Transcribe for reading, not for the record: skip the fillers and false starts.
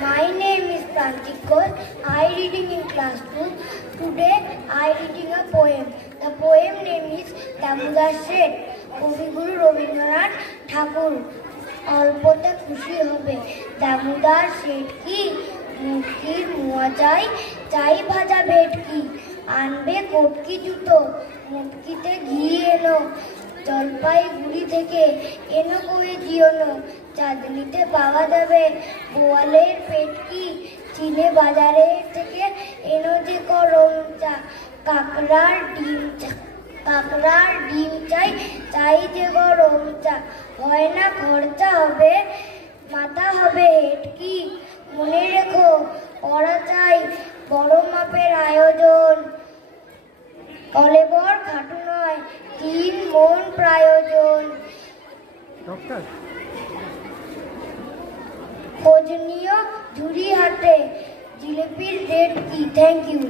My name is Prantik Ghosh. I reading in class 2. Today I reading a poem. The poem name is Damodar Seth. কবিগুরু রবীন্দ্রনাথ ঠাকুর। অল্পতে খুশি হবে দামোদর শেঠ কি, মুরগির মোয়া চাই, চাই ভাজা ভেটকি, আনবে কটকি জুতো, মুটকিতে ঘি এনো, জলপাইগুড়ি থেকে এনো কই জিওনো, চাঁদনিতে পাওয়া যাবে বোয়ালের পেটকি, চিনে বাজারে থেকে এনো যে গরম চা, কাকড়ার ডিম চাই, চাই যে গরম চা, হয় না খরচা হবে, মাথা হবে হেটকি, মনে রেখো করা চাই বড় মাপের আয়োজন, কলেবর খাটু নয় 3 মন প্রয়োজন। খোঁজ নিও ঝুড়ি হাতে, জিলিপির রেট কি? Thank you.